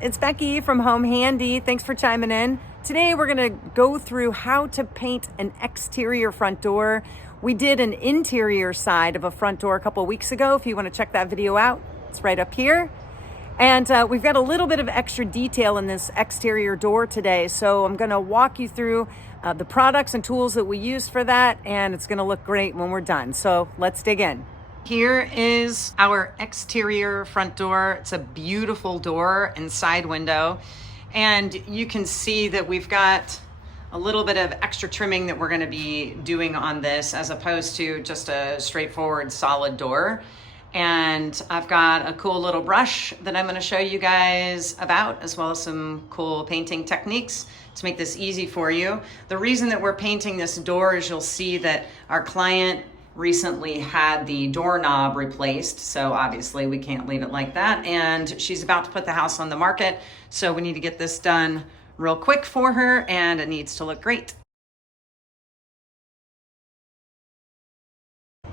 it's Becky from Home Handy. Thanks for chiming in. Today we're gonna go through how to paint an exterior front door. We did an interior side of a front door a couple weeks ago. If you wanna check that video out, it's right up here. And we've got a little bit of extra detail in this exterior door today. So I'm gonna walk you through the products and tools that we use for that, and it's gonna look great when we're done. So let's dig in. Here is our exterior front door. It's a beautiful door and side window. And you can see that we've got a little bit of extra trimming that we're gonna be doing on this as opposed to just a straightforward solid door. And I've got a cool little brush that I'm gonna show you guys about, as well as some cool painting techniques to make this easy for you. The reason that we're painting this door is you'll see that our client recently had the doorknob replaced, so obviously we can't leave it like that, and she's about to put the house on the market, so we need to get this done real quick for her, and it needs to look great.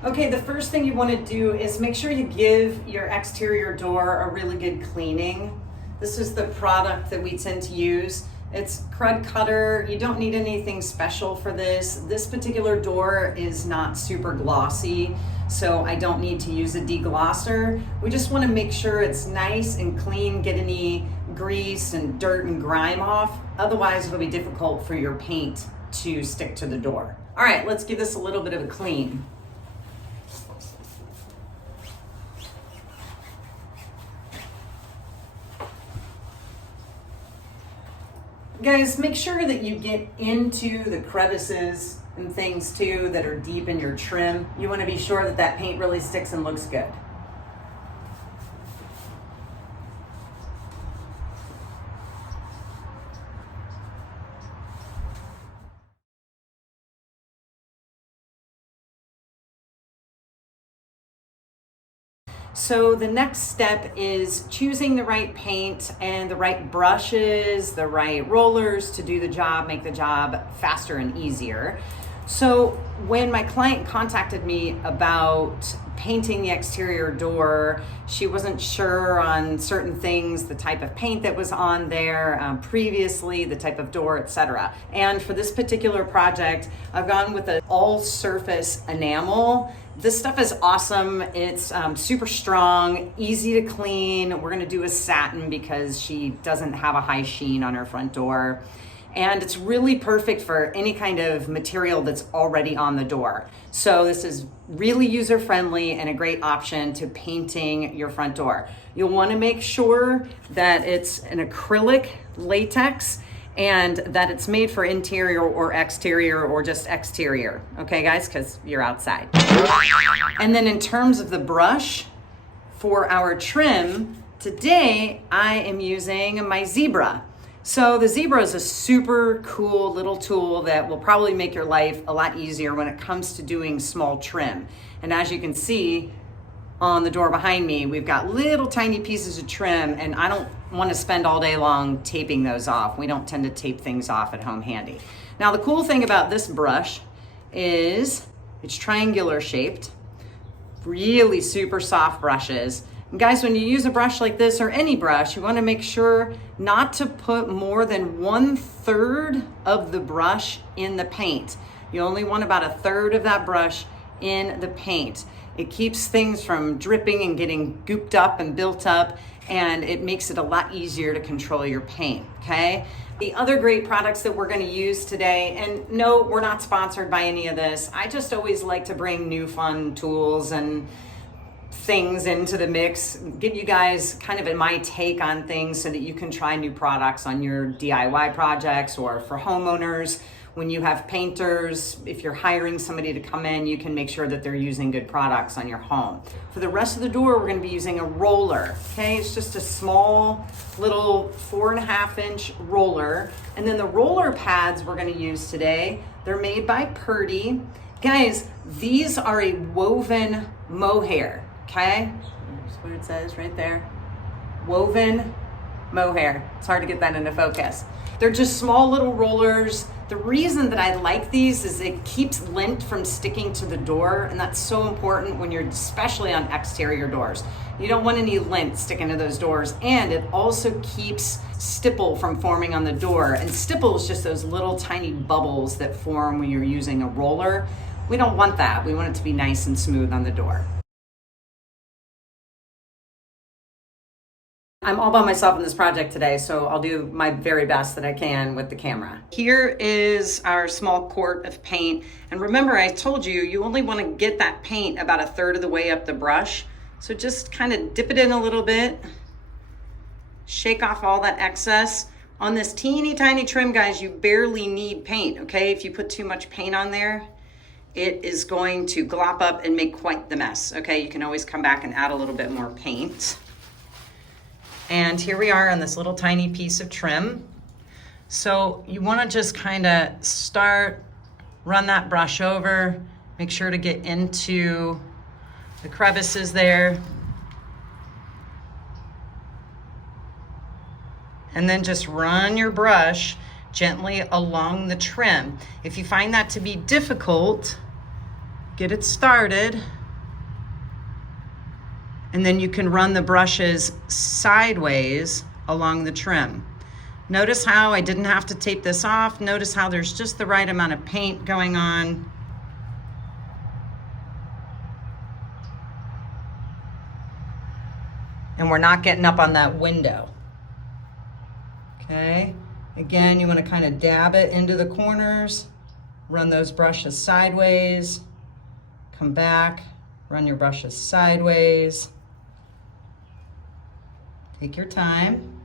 Okay, the first thing you want to do is make sure you give your exterior door a really good cleaning. This is the product that we tend to use. It's Crud Cutter. You don't need anything special for this. This particular door is not super glossy, so I don't need to use a deglosser. We just want to make sure it's nice and clean, get any grease and dirt and grime off. Otherwise, it'll be difficult for your paint to stick to the door. All right, let's give this a little bit of a clean. Guys, make sure that you get into the crevices and things too that are deep in your trim. You want to be sure that that paint really sticks and looks good. So the next step is choosing the right paint and the right brushes, the right rollers to do the job, make the job faster and easier. So when my client contacted me about painting the exterior door, she wasn't sure on certain things, the type of paint that was on there previously, the type of door, etc. And for this particular project, I've gone with an all surface enamel. This stuff is awesome. It's super strong, easy to clean. We're gonna do a satin because she doesn't have a high sheen on her front door. And it's really perfect for any kind of material that's already on the door. So this is really user-friendly and a great option to painting your front door. You'll wanna make sure that it's an acrylic latex and that it's made for interior or exterior or just exterior. Okay guys, because you're outside. And then in terms of the brush for our trim, today I am using my Zebra. So the Zebra is a super cool little tool that will probably make your life a lot easier when it comes to doing small trim. And as you can see on the door behind me, we've got little tiny pieces of trim, and I don't want to spend all day long taping those off. We don't tend to tape things off at Home Handy. Now the cool thing about this brush is it's triangular shaped, really super soft brushes. And guys, when you use a brush like this or any brush, you want to make sure not to put more than 1/3 of the brush in the paint. You only want about 1/3 of that brush in the paint. It keeps things from dripping and getting gooped up and built up, and it makes it a lot easier to control your paint, okay? The other great products that we're gonna use today, and no, we're not sponsored by any of this. I just always like to bring new fun tools and things into the mix, give you guys kind of my take on things so that you can try new products on your DIY projects or for homeowners. When you have painters, if you're hiring somebody to come in, you can make sure that they're using good products on your home. For the rest of the door, we're gonna be using a roller, okay? It's just a small little 4.5-inch roller. And then the roller pads we're gonna use today, they're made by Purdy. Guys, these are a woven mohair, okay? That's what it says right there. Woven mohair. It's hard to get that into focus. They're just small little rollers. The reason that I like these is it keeps lint from sticking to the door, and that's so important when you're especially on exterior doors. You don't want any lint sticking to those doors, and it also keeps stipple from forming on the door. And stipple is just those little tiny bubbles that form when you're using a roller. We don't want that. We want it to be nice and smooth on the door. I'm all by myself in this project today, so I'll do my very best that I can with the camera. Here is our small quart of paint. And remember, I told you, you only want to get that paint about 1/3 of the way up the brush. So just kind of dip it in a little bit, shake off all that excess. On this teeny tiny trim, guys, you barely need paint, okay? If you put too much paint on there, it is going to glop up and make quite the mess, okay? You can always come back and add a little bit more paint. And here we are on this little tiny piece of trim. So you want to just kind of start, run that brush over, make sure to get into the crevices there. And then just run your brush gently along the trim. If you find that to be difficult, get it started. And then you can run the brushes sideways along the trim. Notice how I didn't have to tape this off. Notice how there's just the right amount of paint going on. And we're not getting up on that window. Okay, again, you want to kind of dab it into the corners, run those brushes sideways, come back, run your brushes sideways. Take your time.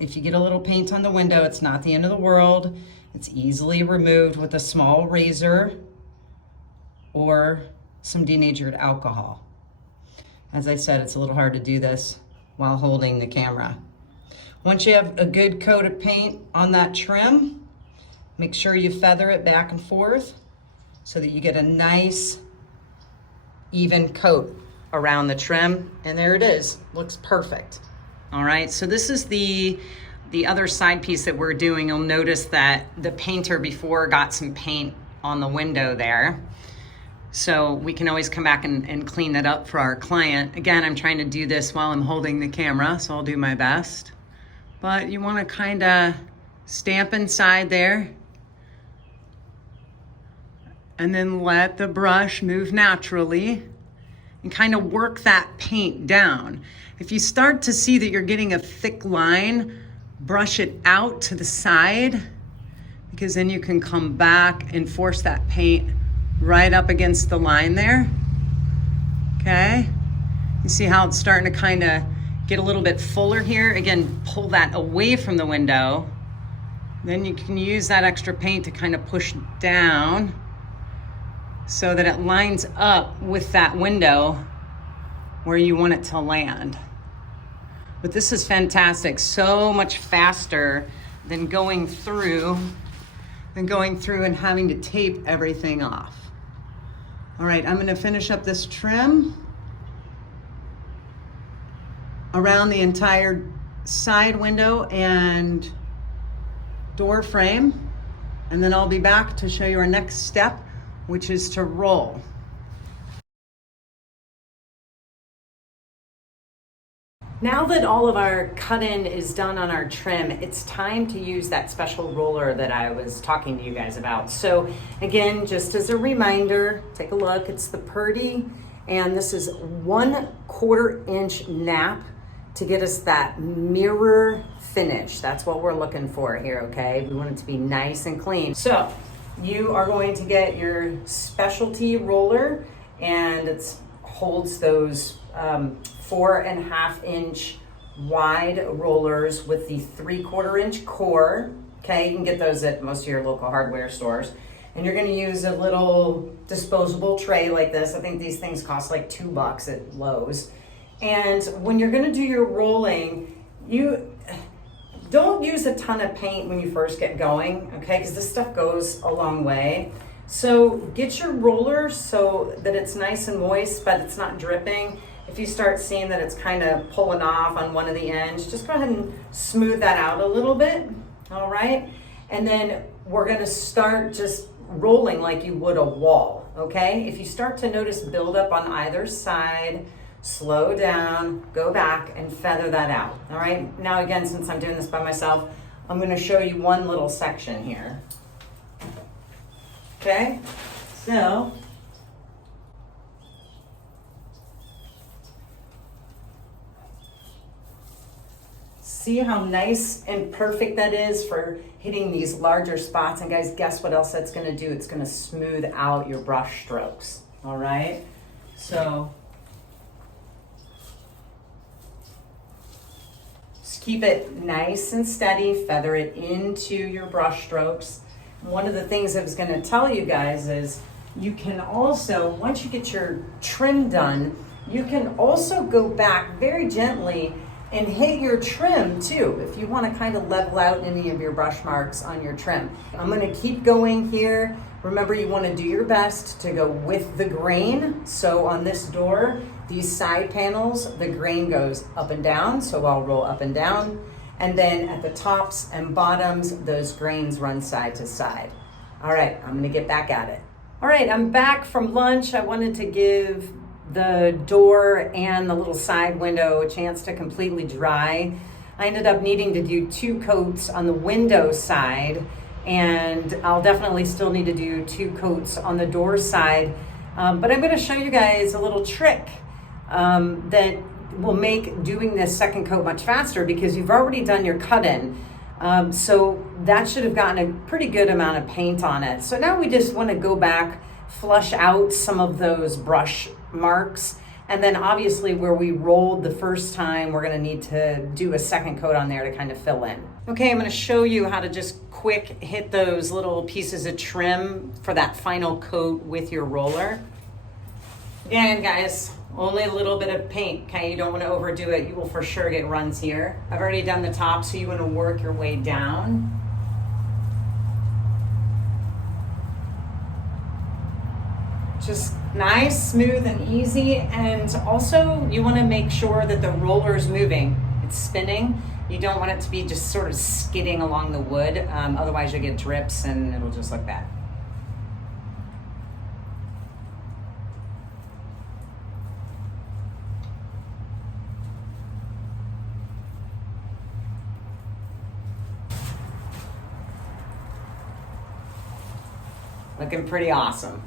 If you get a little paint on the window, it's not the end of the world. It's easily removed with a small razor or some denatured alcohol. As I said, it's a little hard to do this while holding the camera. Once you have a good coat of paint on that trim, make sure you feather it back and forth so that you get a nice, even coat around the trim. And there it is, looks perfect. All right, so this is the other side piece that we're doing. You'll notice that the painter before got some paint on the window there. So we can always come back and clean that up for our client. Again, I'm trying to do this while I'm holding the camera, so I'll do my best. But you want to kind of stamp inside there and then let the brush move naturally and kind of work that paint down. If you start to see that you're getting a thick line, brush it out to the side, because then you can come back and force that paint right up against the line there. Okay, you see how it's starting to kind of get a little bit fuller here. Again, pull that away from the window. Then you can use that extra paint to kind of push down so that it lines up with that window where you want it to land. But this is fantastic, so much faster than going through and having to tape everything off. All right, I'm gonna finish up this trim around the entire side window and door frame, and then I'll be back to show you our next step, which is to roll. Now that all of our cut-in is done on our trim, it's time to use that special roller that I was talking to you guys about. So again, just as a reminder, take a look, it's the Purdy, and this is 1/4 inch nap to get us that mirror finish. That's what we're looking for here, okay? We want it to be nice and clean. So you are going to get your specialty roller, and it holds those 4.5 inch wide rollers with the 3/4 inch core. Okay, you can get those at most of your local hardware stores. And you're gonna use a little disposable tray like this. I think these things cost like $2 at Lowe's. And when you're gonna do your rolling, you don't use a ton of paint when you first get going, okay? Because this stuff goes a long way. So get your roller so that it's nice and moist, but it's not dripping. If you start seeing that it's kind of pulling off on one of the ends, just go ahead and smooth that out a little bit, all right? And then we're gonna start just rolling like you would a wall, okay? If you start to notice buildup on either side, slow down, go back and feather that out. All right, now again, since I'm doing this by myself, I'm gonna show you one little section here. Okay, so see how nice and perfect that is for hitting these larger spots. And guys, guess what else that's gonna do? It's gonna smooth out your brush strokes, all right? So just keep it nice and steady, feather it into your brush strokes. One of the things I was gonna tell you guys is you can also, once you get your trim done, you can also go back very gently and hit your trim too, if you wanna kind of level out any of your brush marks on your trim. I'm gonna keep going here. Remember, you wanna do your best to go with the grain. So on this door, these side panels, the grain goes up and down, so I'll roll up and down. And then at the tops and bottoms, those grains run side to side. All right, I'm gonna get back at it. All right, I'm back from lunch. I wanted to give the door and the little side window a chance to completely dry. I ended up needing to do 2 coats on the window side, and I'll definitely still need to do 2 coats on the door side. But I'm gonna show you guys a little trick that will make doing this second coat much faster, because you've already done your cut-in. So that should have gotten a pretty good amount of paint on it. So now we just wanna go back, flush out some of those brush marks. And then obviously where we rolled the first time, we're gonna need to do a second coat on there to kind of fill in. Okay, I'm gonna show you how to just quick hit those little pieces of trim for that final coat with your roller. Again, guys, only a little bit of paint, okay? You don't wanna overdo it. You will for sure get runs here. I've already done the top, so you wanna work your way down. Just nice, smooth, and easy. And also you wanna make sure that the roller is moving. It's spinning. You don't want it to be just sort of skidding along the wood. Otherwise you'll get drips and it'll just look bad. Looking pretty awesome.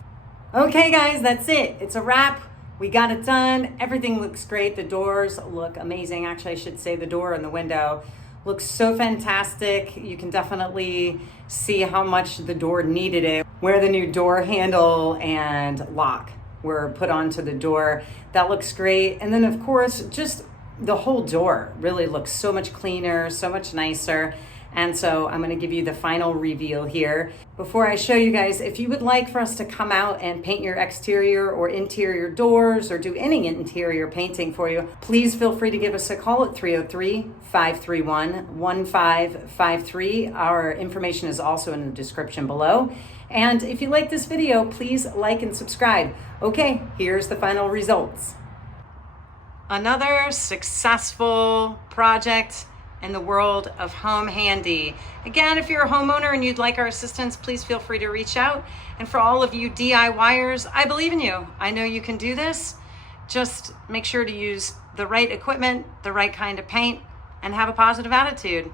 Okay guys, that's it. It's a wrap. We got it done. Everything looks great. The doors look amazing. Actually, I should say the door and the window looks so fantastic. You can definitely see how much the door needed it, where the new door handle and lock were put onto the door. That looks great. And then of course, just the whole door really looks so much cleaner, so much nicer. And so I'm gonna give you the final reveal here. Before I show you guys, if you would like for us to come out and paint your exterior or interior doors or do any interior painting for you, please feel free to give us a call at 303-531-1553. Our information is also in the description below. And if you like this video, please like and subscribe. Okay, here's the final results. Another successful project in the world of home handy. Again, if you're a homeowner and you'd like our assistance, please feel free to reach out. And for all of you DIYers, I believe in you. I know you can do this. Just make sure to use the right equipment, the right kind of paint, and have a positive attitude.